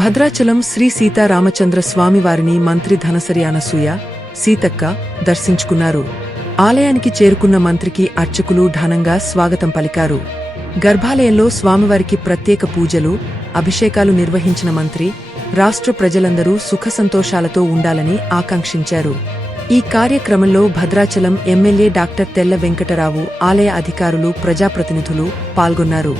భద్రాచలం శ్రీ సీతారామచంద్ర స్వామివారిని మంత్రి ధనసరి అనసూయ సీతక్క దర్శించుకున్నారు. ఆలయానికి చేరుకున్న మంత్రికి అర్చకులు ఘనంగా స్వాగతం పలికారు. గర్భాలయంలో స్వామివారికి ప్రత్యేక పూజలు, అభిషేకాలు నిర్వహించిన మంత్రి రాష్ట్ర ప్రజలందరూ సుఖసంతోషాలతో ఉండాలని ఆకాంక్షించారు. ఈ కార్యక్రమంలో భద్రాచలం ఎమ్మెల్యే డాక్టర్ తెల్ల వెంకటరావు, ఆలయ అధికారులు, ప్రజాప్రతినిధులు పాల్గొన్నారు.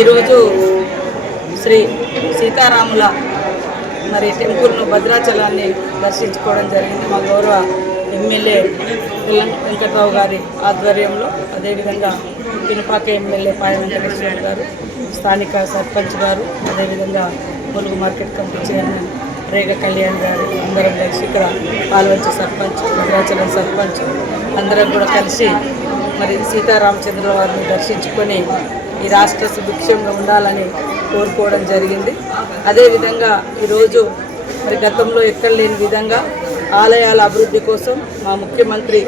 ఈరోజు శ్రీ సీతారాముల టెంపుల్ను భద్రాచలాన్ని దర్శించుకోవడం జరిగింది. మా గౌరవ ఎమ్మెల్యే తెల్ల వెంకటరావు గారి ఆధ్వర్యంలో, అదేవిధంగా పినపాక ఎమ్మెల్యే పాయ వెంకటేశ్వర గారు, స్థానిక సర్పంచ్ గారు, అదేవిధంగా ములుగు మార్కెట్ కమిటీ చైర్మన్ రేగ కళ్యాణ్ గారు అందరం కలిసి, ఇక్కడ పాల్వంచ సర్పంచ్, భద్రాచలం సర్పంచ్ అందరం కూడా కలిసి సీతారామచంద్ర వారిని దర్శించుకొని ఈ రాష్ట్ర సుభిక్షంగా ఉండాలని కోరుకోవడం జరిగింది. అదేవిధంగా ఈరోజు గతంలో ఎక్కడ లేని విధంగా ఆలయాల అభివృద్ధి కోసం మా ముఖ్యమంత్రి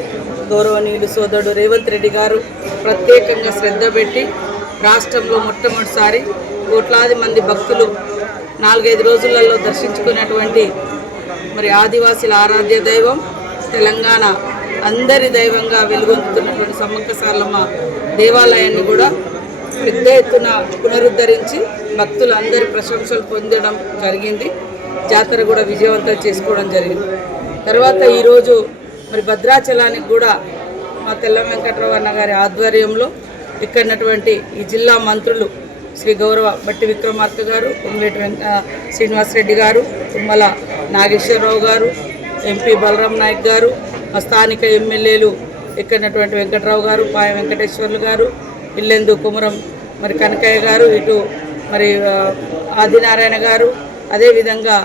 గౌరవనీయులు సోదరుడు రేవంత్ రెడ్డి గారు ప్రత్యేకంగా శ్రద్ధ పెట్టి రాష్ట్రంలో మొట్టమొదటిసారి కోట్లాది మంది భక్తులు 4-5 రోజులలో దర్శించుకున్నటువంటి ఆదివాసీల ఆరాధ్య దైవం, తెలంగాణ అందరి దైవంగా వెలుగొందుతున్నటువంటి సమ్మక్క సారలమ్మ దేవాలయాన్ని కూడా పెద్ద ఎత్తున పునరుద్ధరించి భక్తులు అందరి ప్రశంసలు పొందడం జరిగింది. జాతర కూడా విజయవంతం చేసుకోవడం జరిగింది. తర్వాత ఈరోజు భద్రాచలానికి కూడా మా తెల్ల వెంకటరావు అన్న గారి ఆధ్వర్యంలో ఇక్కడటువంటి ఈ జిల్లా మంత్రులు శ్రీ గౌరవ బట్టి విక్రమార్క గారు, పొంగులేటి శ్రీనివాసరెడ్డి గారు, తుమ్మల నాగేశ్వరరావు గారు, ఎంపీ బలరాం నాయక్ గారు, మా స్థానిక ఎమ్మెల్యేలు ఇక్కడటువంటి వెంకటరావు గారు, పాయ వెంకటేశ్వర్లు గారు, ఇల్లెందు కుమరం కనకయ్య గారు, ఇటు ఆదినారాయణ గారు, అదేవిధంగా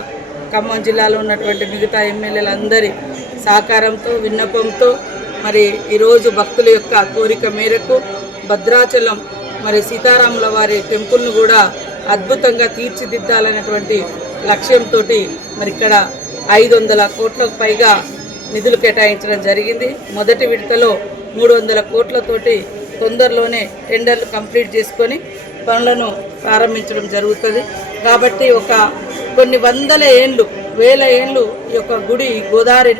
ఖమ్మం జిల్లాలో ఉన్నటువంటి మిగతా ఎమ్మెల్యేలందరి సహకారంతో, విన్నపంతో ఈరోజు భక్తుల యొక్క కోరిక మేరకు భద్రాచలం సీతారాముల వారి టెంపుల్ను కూడా అద్భుతంగా తీర్చిదిద్దాలనేటువంటి లక్ష్యంతో ఇక్కడ 500 కోట్లకు పైగా నిధులు కేటాయించడం జరిగింది. మొదటి విడతలో 300 కోట్లతోటి తొందరలోనే టెండర్లు కంప్లీట్ చేసుకొని పనులను ప్రారంభించడం జరుగుతుంది. కాబట్టి కొన్ని వందల ఏండ్లు, వేల ఏండ్లు ఈ యొక్క గుడి గోదావరి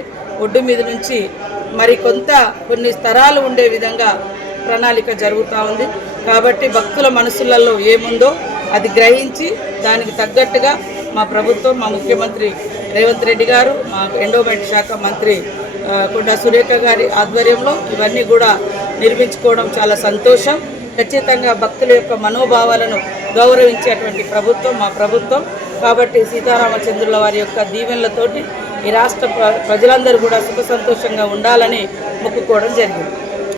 ఒడ్డు మీద నుంచి కొన్ని స్తరాలు ఉండే విధంగా ప్రణాళిక జరుగుతూ ఉంది. కాబట్టి భక్తుల మనసులలో ఏముందో అది గ్రహించి దానికి తగ్గట్టుగా మా ప్రభుత్వం, మా ముఖ్యమంత్రి రేవంత్ రెడ్డి గారు, మా ఎండోమెంట్ శాఖ మంత్రి కొండా సురేఖ గారి ఆధ్వర్యంలో ఇవన్నీ కూడా నిర్మించుకోవడం చాలా సంతోషం. ఖచ్చితంగా భక్తుల యొక్క మనోభావాలను గౌరవించేటువంటి ప్రభుత్వం మా ప్రభుత్వం. కాబట్టి సీతారామచంద్రుల వారి యొక్క దీవెనలతోటి ఈ రాష్ట్ర ప్రజలందరూ కూడా సుఖ సంతోషంగా ఉండాలని మొక్కుకోవడం జరిగింది.